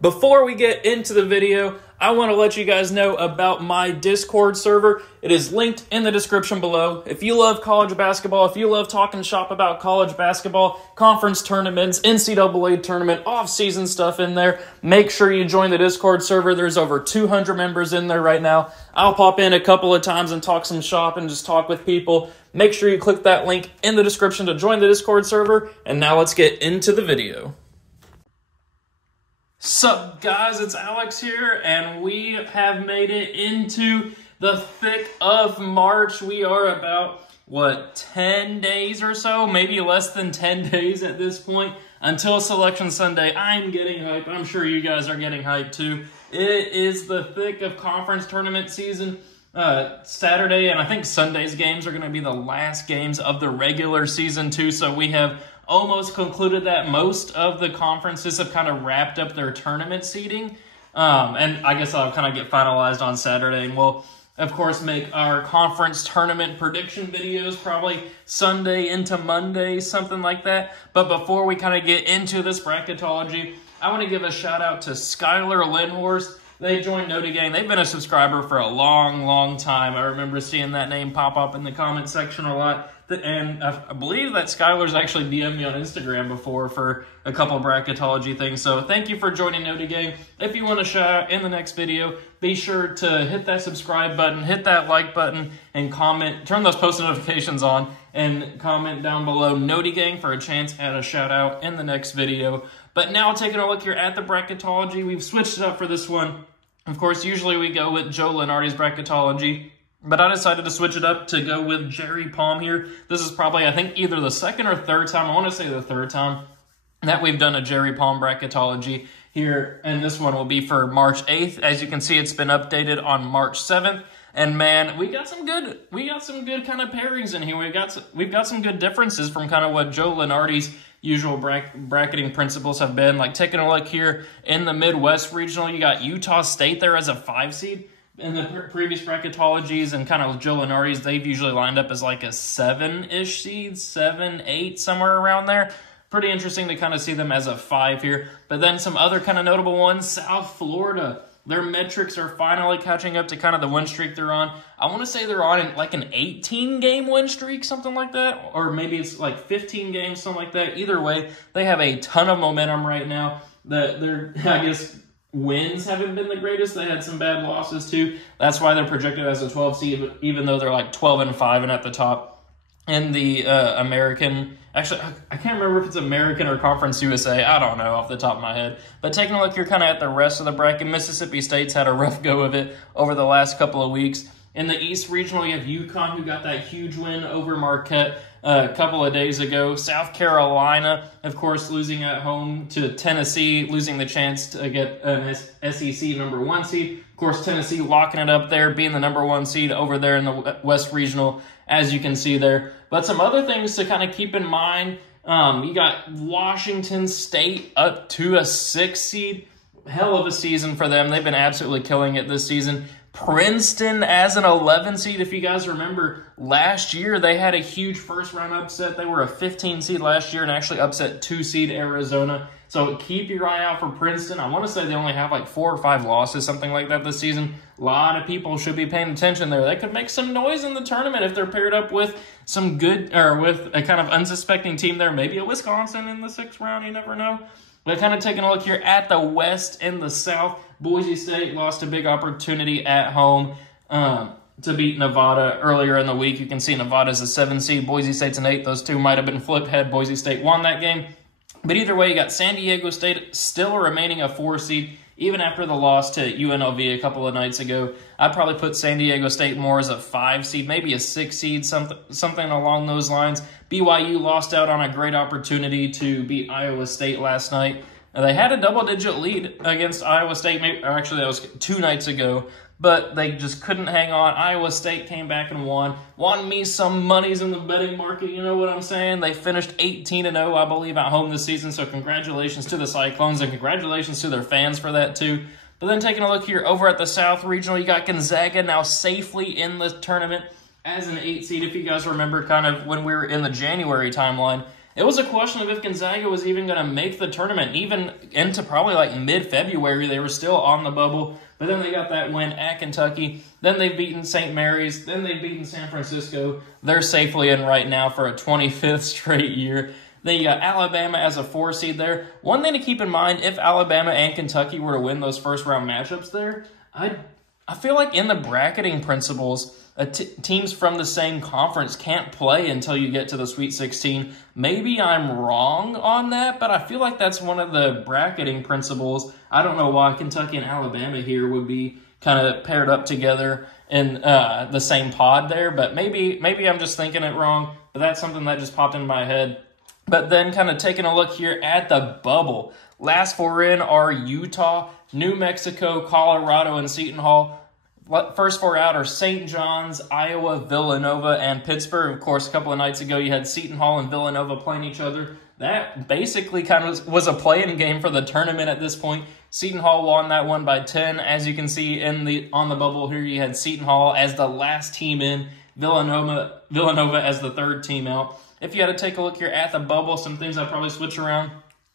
Before we get into the video, I want to let you guys know about my Discord server. It is linked in the description below. If you love college basketball, if you love talking shop about college basketball, conference tournaments, NCAA tournament, off-season stuff in there, make sure you join the Discord server. There's over 200 members in there right now. I'll pop in a couple of times and talk some shop and just talk with people. Make sure you click that link in the description to join the Discord server. And now let's get into the video. Sup guys, it's Alex here, and we have made it into the thick of March. We are about, 10 days or so, maybe less than 10 days at this point, until Selection Sunday. I'm getting hyped. I'm sure you guys are getting hyped too. It is the thick of conference tournament season. Saturday and I think Sunday's games are going to be the last games of the regular season too, so we have almost concluded that. Most of the conferences have kind of wrapped up their tournament seeding, and I guess I'll kind of get finalized on Saturday, and we'll, of course, make our conference tournament prediction videos probably Sunday into Monday, something like that. But before we kind of get into this bracketology, I want to give a shout out to Skylar Lindhorst. They joined Noti Gang. They've been a subscriber for a long, long time. I remember seeing that name pop up in the comment section a lot. And I believe that Skylar's actually DM'd me on Instagram before for a couple of bracketology things. So thank you for joining Noti Gang. If you want to shout out in the next video, be sure to hit that subscribe button, hit that like button, and comment. Turn those post notifications on and comment down below Noti Gang for a chance at a shout out in the next video. But now taking a look here at the bracketology, we've switched it up for this one. Of course, usually we go with Joe Lenardi's bracketology, but I decided to switch it up to go with Jerry Palm here. This is probably, I think, either the second or third time, I want to say the third time, that we've done a Jerry Palm bracketology here. And this one will be for March 8th. As you can see, it's been updated on March 7th. And man, we got some good kind of pairings in here. We've got some good differences from kind of what Joe Lenardi's usual bracketing principles have been. Like taking a look here in the Midwest Regional, you got Utah State there as a 5 seed. In the previous bracketologies and kind of Joe Lenardi's, they've usually lined up as like a 7-ish seed, 7, 8, somewhere around there. Pretty interesting to kind of see them as a 5 here. But then some other kind of notable ones, South Florida. Their metrics are finally catching up to kind of the win streak they're on. I want to say they're on like an 18-game win streak, something like that. Or maybe it's like 15 games, something like that. Either way, they have a ton of momentum right now. They're, I guess, wins haven't been the greatest. They had some bad losses too. That's why they're projected as a 12 seed, even though they're like 12-5 and at the top in the American. Actually, I can't remember if it's American or Conference USA. I don't know off the top of my head. But taking a look here kind of at the rest of the bracket, Mississippi State's had a rough go of it over the last couple of weeks. In the East Regional, you have UConn, who got that huge win over Marquette a couple of days ago. South Carolina, of course, losing at home to Tennessee, losing the chance to get an SEC number 1 seed. Of course, Tennessee locking it up there, being the number 1 seed over there in the West Regional, as you can see there. But some other things to kind of keep in mind, you got Washington State up to a 6 seed. Hell of a season for them. They've been absolutely killing it this season. Princeton as an 11 seed. If you guys remember, last year they had a huge first-round upset. They were a 15 seed last year and actually upset 2 seed Arizona. So keep your eye out for Princeton. I want to say they only have like 4 or 5 losses, something like that this season. A lot of people should be paying attention there. They could make some noise in the tournament if they're paired up with some good, or with a kind of unsuspecting team there. Maybe a Wisconsin in the 6th round, you never know. But kind of taking a look here at the West and the South, Boise State lost a big opportunity at home to beat Nevada earlier in the week. You can see Nevada's a 7 seed, Boise State's an 8. Those two might have been flipped had Boise State won that game. But either way, you got San Diego State still remaining a 4 seed, even after the loss to UNLV a couple of nights ago. I'd probably put San Diego State more as a 5 seed, maybe a 6 seed, something along those lines. BYU lost out on a great opportunity to beat Iowa State last night. They had a double-digit lead against Iowa State, or actually that was 2 nights ago, but they just couldn't hang on. Iowa State came back and won me some monies in the betting market, you know what I'm saying? They finished 18-0, I believe, at home this season, so congratulations to the Cyclones, and congratulations to their fans for that too. But then taking a look here over at the South Regional, you got Gonzaga now safely in the tournament as an 8 seed. If you guys remember kind of when we were in the January timeline, it was a question of if Gonzaga was even going to make the tournament. Even into probably like mid-February, they were still on the bubble. But then they got that win at Kentucky. Then they've beaten St. Mary's. Then they've beaten San Francisco. They're safely in right now for a 25th straight year. Then you got Alabama as a 4 seed there. One thing to keep in mind, if Alabama and Kentucky were to win those first-round matchups there, I feel like in the bracketing principles, teams from the same conference can't play until you get to the Sweet 16. Maybe I'm wrong on that, but I feel like that's one of the bracketing principles. I don't know why Kentucky and Alabama here would be kind of paired up together in the same pod there, but maybe I'm just thinking it wrong, but that's something that just popped in my head. But then kind of taking a look here at the bubble. Last 4 in are Utah, New Mexico, Colorado, and Seton Hall. First 4 out are St. John's, Iowa, Villanova, and Pittsburgh. Of course, a couple of nights ago, you had Seton Hall and Villanova playing each other. That basically kind of was a play-in game for the tournament at this point. Seton Hall won that one by 10. As you can see on the bubble here, you had Seton Hall as the last team in, Villanova as the 3rd team out. If you had to take a look here at the bubble, some things I'd probably switch around.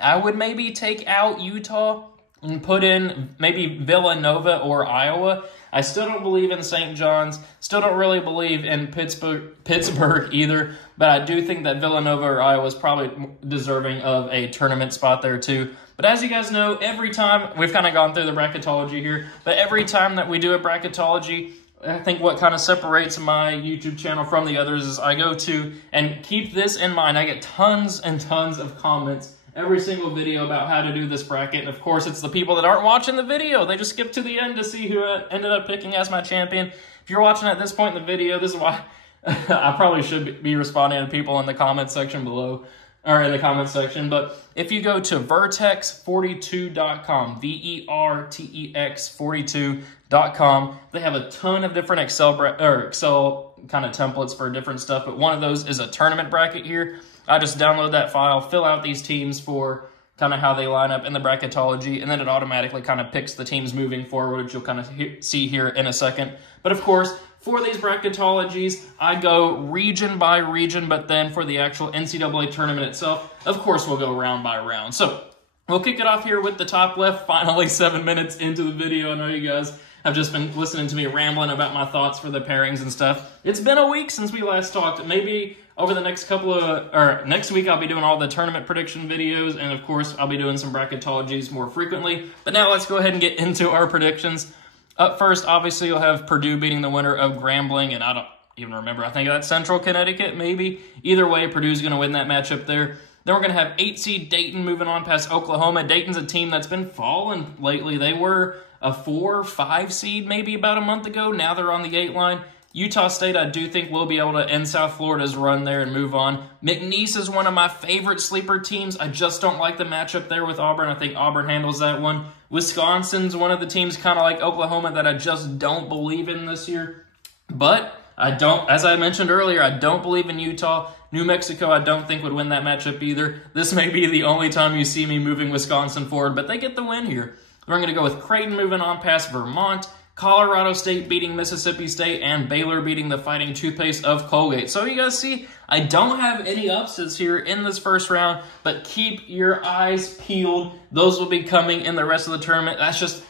I would maybe take out Utah and put in maybe Villanova or Iowa. I still don't believe in St. John's. Still don't really believe in Pittsburgh either. But I do think that Villanova or Iowa is probably deserving of a tournament spot there too. But as you guys know, every time, we've kind of gone through the bracketology here, but every time that we do a bracketology, I think what kind of separates my YouTube channel from the others is I go to, and keep this in mind, I get tons and tons of comments every single video about how to do this bracket. And of course, it's the people that aren't watching the video. They just skip to the end to see who ended up picking as my champion. If you're watching at this point in the video, this is why I probably should be responding to people in the comment section below, or in the comment section. But if you go to vertex42.com, vertex42.com, they have a ton of different Excel kind of templates for different stuff. But one of those is a tournament bracket here. I just download that file, fill out these teams for kind of how they line up in the bracketology, and then it automatically kind of picks the teams moving forward, which you'll kind of see here in a second. But of course, for these bracketologies, I go region by region, but then for the actual NCAA tournament itself, of course, we'll go round by round. So we'll kick it off here with the top left, finally 7 minutes into the video. I know you guys have just been listening to me rambling about my thoughts for the pairings and stuff. It's been a week since we last talked. Maybe over the next next week, I'll be doing all the tournament prediction videos, and of course, I'll be doing some bracketologies more frequently. But now let's go ahead and get into our predictions. Up first, obviously, you'll have Purdue beating the winner of Grambling, and I don't even remember. I think that's Central Connecticut, maybe. Either way, Purdue's going to win that matchup there. Then we're going to have 8 seed Dayton moving on past Oklahoma. Dayton's a team that's been falling lately. They were a 4 or 5 seed maybe about a month ago. Now they're on the 8 line. Utah State, I do think, will be able to end South Florida's run there and move on. McNeese is one of my favorite sleeper teams. I just don't like the matchup there with Auburn. I think Auburn handles that one. Wisconsin's one of the teams kind of like Oklahoma that I just don't believe in this year. But I don't, as I mentioned earlier, I don't believe in Utah. New Mexico, I don't think would win that matchup either. This may be the only time you see me moving Wisconsin forward, but they get the win here. We're going to go with Creighton moving on past Vermont, Colorado State beating Mississippi State, and Baylor beating the Fighting Toothpaste of Colgate. So you guys see, I don't have any upsets here in this first round, but keep your eyes peeled. Those will be coming in the rest of the tournament. I just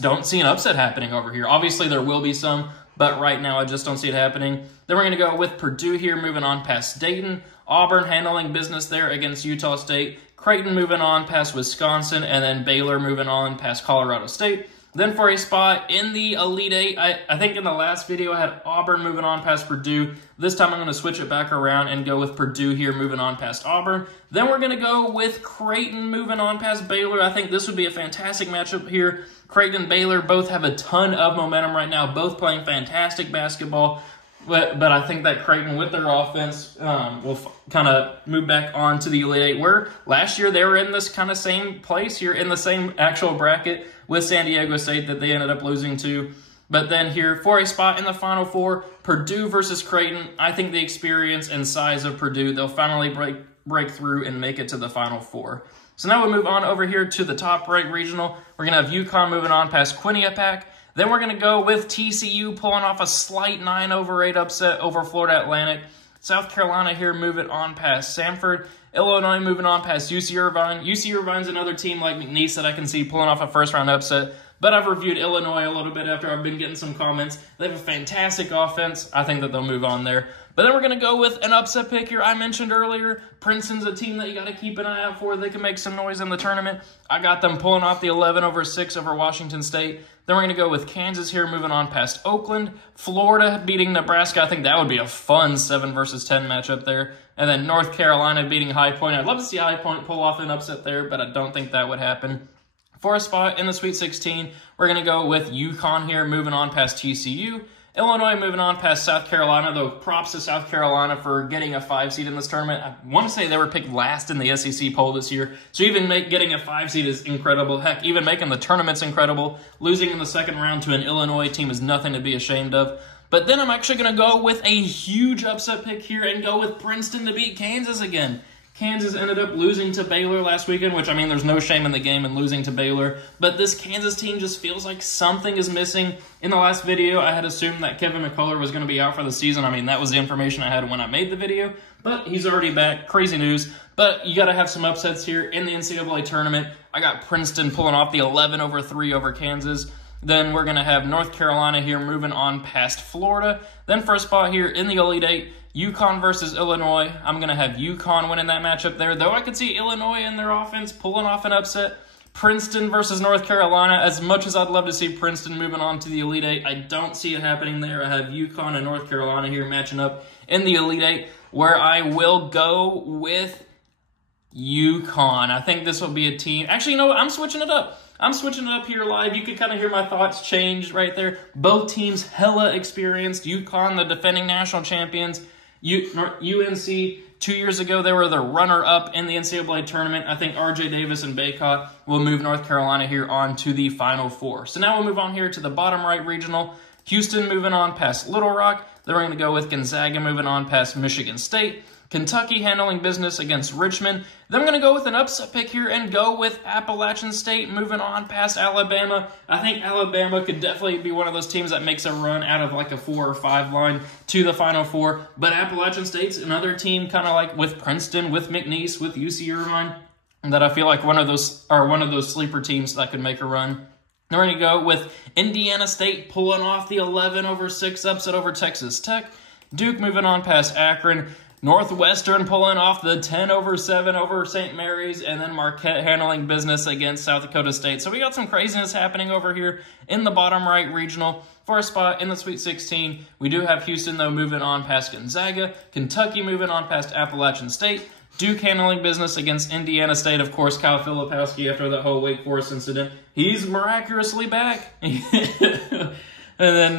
don't see an upset happening over here. Obviously, there will be some, but right now I just don't see it happening. Then we're going to go with Purdue here, moving on past Dayton, Auburn handling business there against Utah State, Creighton moving on past Wisconsin, and then Baylor moving on past Colorado State. Then for a spot in the Elite Eight, I think in the last video I had Auburn moving on past Purdue. This time I'm going to switch it back around and go with Purdue here moving on past Auburn. Then we're going to go with Creighton moving on past Baylor. I think this would be a fantastic matchup here. Creighton and Baylor both have a ton of momentum right now, both playing fantastic basketball. But I think that Creighton, with their offense, will kind of move back on to the Elite Eight, where last year they were in this kind of same place here, in the same actual bracket with San Diego State that they ended up losing to. But then here, for a spot in the Final Four, Purdue versus Creighton, I think the experience and size of Purdue, they'll finally break through and make it to the Final Four. So now we move on over here to the top right regional. We're going to have UConn moving on past Quinnipiac. Then we're going to go with TCU pulling off a slight 9-8 upset over Florida Atlantic. South Carolina here moving on past Samford. Illinois moving on past UC Irvine. UC Irvine's another team like McNeese that I can see pulling off a first-round upset. But I've reviewed Illinois a little bit after I've been getting some comments. They have a fantastic offense. I think that they'll move on there. But then we're going to go with an upset pick here. I mentioned earlier, Princeton's a team that you got to keep an eye out for. They can make some noise in the tournament. I got them pulling off the 11-6 over Washington State. Then we're going to go with Kansas here, moving on past Oakland. Florida beating Nebraska. I think that would be a fun 7 versus 10 matchup there. And then North Carolina beating High Point. I'd love to see High Point pull off an upset there, but I don't think that would happen. For a spot in the Sweet 16, we're going to go with UConn here, moving on past TCU. Illinois moving on past South Carolina, though props to South Carolina for getting a 5 seed in this tournament. I want to say they were picked last in the SEC poll this year, so even getting a 5 seed is incredible. Heck, even making the tournament's incredible. Losing in the second round to an Illinois team is nothing to be ashamed of. But then I'm actually going to go with a huge upset pick here and go with Princeton to beat Kansas again. Kansas ended up losing to Baylor last weekend, which, I mean, there's no shame in the game in losing to Baylor. But this Kansas team just feels like something is missing. In the last video, I had assumed that Kevin McCullough was going to be out for the season. I mean, that was the information I had when I made the video. But he's already back. Crazy news. But you got to have some upsets here in the NCAA tournament. I got Princeton pulling off the 11-3 over Kansas. Then we're going to have North Carolina here moving on past Florida. Then for a spot here in the Elite Eight, UConn versus Illinois. I'm going to have UConn winning that matchup there, though I could see Illinois in their offense pulling off an upset. Princeton versus North Carolina. As much as I'd love to see Princeton moving on to the Elite Eight, I don't see it happening there. I have UConn and North Carolina here matching up in the Elite Eight, where I will go with UConn. I think this will be a team. Actually, no, I'm switching it up. I'm switching it up here live. You can kind of hear my thoughts change right there. Both teams hella experienced. UConn, the defending national champions. UNC, 2 years ago, they were the runner-up in the NCAA tournament. I think RJ Davis and Baycott will move North Carolina here on to the Final Four. So now we'll move on here to the bottom right regional. Houston moving on past Little Rock. Then we're going to go with Gonzaga moving on past Michigan State. Kentucky handling business against Richmond. Then we're going to go with an upset pick here and go with Appalachian State moving on past Alabama. I think Alabama could definitely be one of those teams that makes a run out of like a 4 or 5 line to the Final Four. But Appalachian State's another team kind of like with Princeton, with McNeese, with UC Irvine, that I feel like one of those sleeper teams that could make a run. Then we're going to go with Indiana State pulling off the 11-6 upset over Texas Tech. Duke moving on past Akron. Northwestern pulling off the 10-7 over St. Mary's, and then Marquette handling business against South Dakota State. So we got some craziness happening over here in the bottom right regional. For a spot in the Sweet 16, we do have Houston, though, moving on past Gonzaga. Kentucky moving on past Appalachian State. Duke handling business against Indiana State. Of course, Kyle Filipowski, after that whole Wake Forest incident, he's miraculously back. And then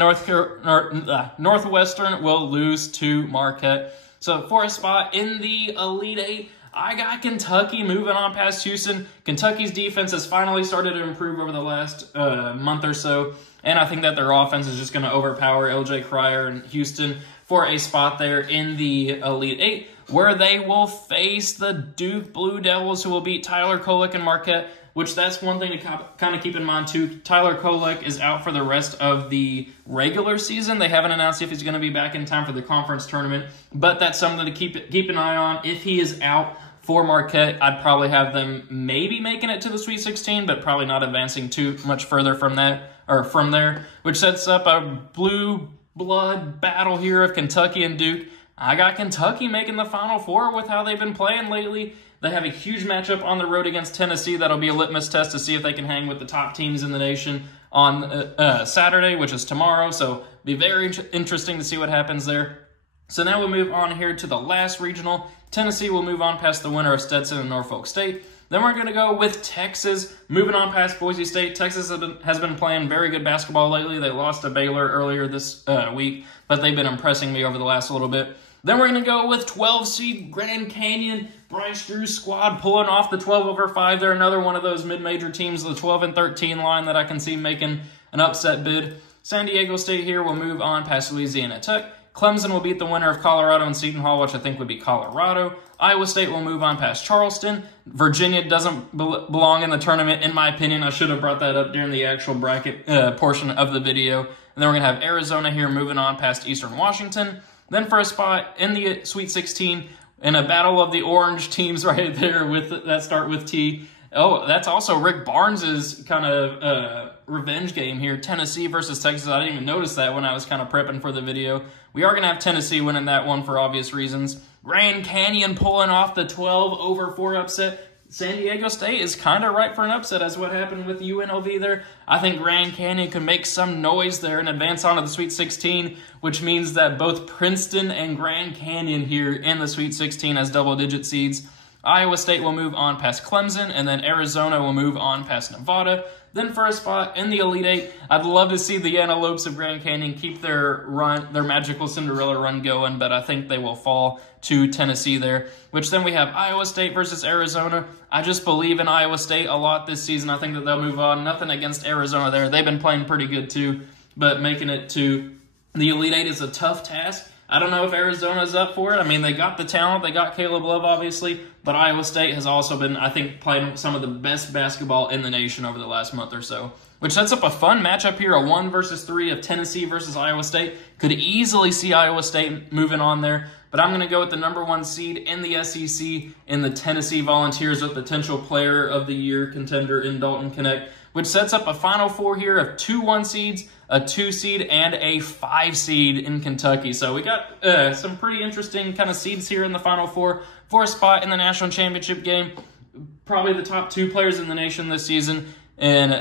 Northwestern will lose to Marquette. So for a spot in the Elite Eight, I got Kentucky moving on past Houston. Kentucky's defense has finally started to improve over the last month or so, and I think that their offense is just going to overpower LJ Cryer and Houston for a spot there in the Elite Eight, where they will face the Duke Blue Devils, who will beat Tyler Kolek and Marquette, which that's one thing to kind of keep in mind too. Tyler Kolek is out for the rest of the regular season. They haven't announced if he's going to be back in time for the conference tournament, but that's something to keep an eye on. If he is out for Marquette, I'd probably have them maybe making it to the Sweet 16, but probably not advancing too much further from there, which sets up a blue blood battle here of Kentucky and Duke. I got Kentucky making the Final Four with how they've been playing lately. They have a huge matchup on the road against Tennessee. That'll be a litmus test to see if they can hang with the top teams in the nation on Saturday, which is tomorrow. So be very interesting to see what happens there. So now we'll move on here to the last regional. Tennessee will move on past the winner of Stetson and Norfolk State. Then we're going to go with Texas, moving on past Boise State. Texas has been playing very good basketball lately. They lost to Baylor earlier this week, but they've been impressing me over the last little bit. Then we're going to go with 12-seed Grand Canyon. Bryce Drew's squad pulling off the 12-5. They're another one of those mid-major teams, the 12-13 line that I can see making an upset bid. San Diego State here will move on past Louisiana Tech. Clemson will beat the winner of Colorado and Seton Hall, which I think would be Colorado. Iowa State will move on past Charleston. Virginia doesn't belong in the tournament, in my opinion. I should have brought that up during the actual bracket portion of the video. And then we're going to have Arizona here moving on past Eastern Washington. Then for a spot in the Sweet 16, in a battle of the orange teams right there that start with T. Oh, that's also Rick Barnes's kind of revenge game here. Tennessee versus Texas. I didn't even notice that when I was kind of prepping for the video. We are going to have Tennessee winning that one for obvious reasons. Grand Canyon pulling off the 12-4 upset. San Diego State is kind of ripe for an upset as what happened with UNLV there. I think Grand Canyon can make some noise there and advance on to the Sweet 16, which means that both Princeton and Grand Canyon here in the Sweet 16 as double-digit seeds. Iowa State will move on past Clemson, and then Arizona will move on past Nevada. Then for a spot in the Elite Eight, I'd love to see the Antelopes of Grand Canyon keep their magical Cinderella run going, but I think they will fall to Tennessee there, which then we have Iowa State versus Arizona. I just believe in Iowa State a lot this season. I think that they'll move on. Nothing against Arizona there. They've been playing pretty good too, but making it to the Elite Eight is a tough task. I don't know if Arizona's up for it. I mean, they got the talent. They got Caleb Love, obviously. But Iowa State has also been, I think, playing some of the best basketball in the nation over the last month or so, which sets up a fun matchup here, a 1 versus 3 of Tennessee versus Iowa State. Could easily see Iowa State moving on there. But I'm going to go with the #1 seed in the SEC in the Tennessee Volunteers with potential player of the year contender in Dalton Knecht, which sets up a Final Four here of 2 1 seeds, a 2 seed, and a 5 seed in Kentucky. So we got some pretty interesting kind of seeds here in the Final Four for a spot in the national championship game. Probably the top 2 players in the nation this season in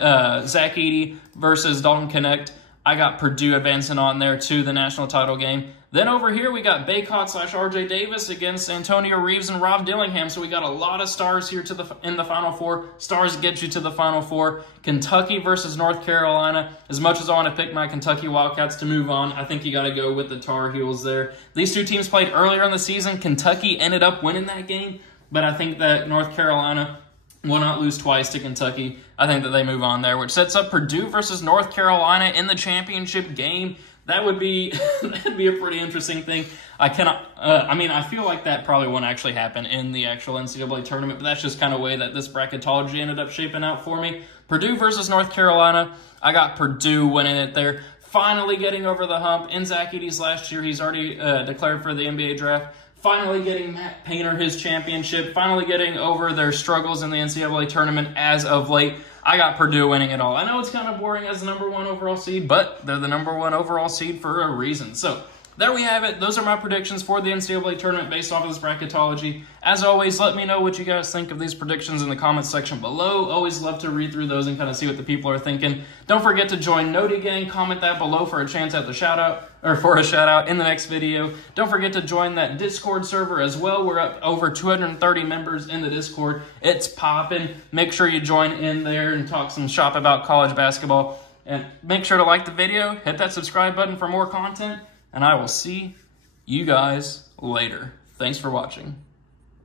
Zach Edey versus Dalton Knecht. I got Purdue advancing on there to the national title game. Then over here, we got Baycott/RJ Davis against Antonio Reeves and Rob Dillingham. So we got a lot of stars here in the Final Four. Stars get you to the Final Four. Kentucky versus North Carolina. As much as I want to pick my Kentucky Wildcats to move on, I think you got to go with the Tar Heels there. These 2 teams played earlier in the season. Kentucky ended up winning that game, but I think that North Carolina will not lose twice to Kentucky. I think that they move on there, which sets up Purdue versus North Carolina in the championship game. That would be that'd be a pretty interesting thing. I feel like that probably won't actually happen in the actual NCAA tournament, but that's just kind of way that this bracketology ended up shaping out for me. Purdue versus North Carolina. I got Purdue winning it there. Finally getting over the hump. In Zach Edey's last year, he's already declared for the NBA draft. Finally getting Matt Painter his championship. Finally getting over their struggles in the NCAA tournament as of late. I got Purdue winning it all. I know it's kind of boring as the #1 overall seed, but they're the #1 overall seed for a reason. So there we have it. Those are my predictions for the NCAA tournament based off of this bracketology. As always, let me know what you guys think of these predictions in the comments section below. Always love to read through those and kind of see what the people are thinking. Don't forget to join Noti Gang. Comment that below for a chance at the shout out in the next video. Don't forget to join that Discord server as well. We're up over 230 members in the Discord. It's popping. Make sure you join in there and talk some shop about college basketball. And make sure to like the video, hit that subscribe button for more content, and I will see you guys later. Thanks for watching.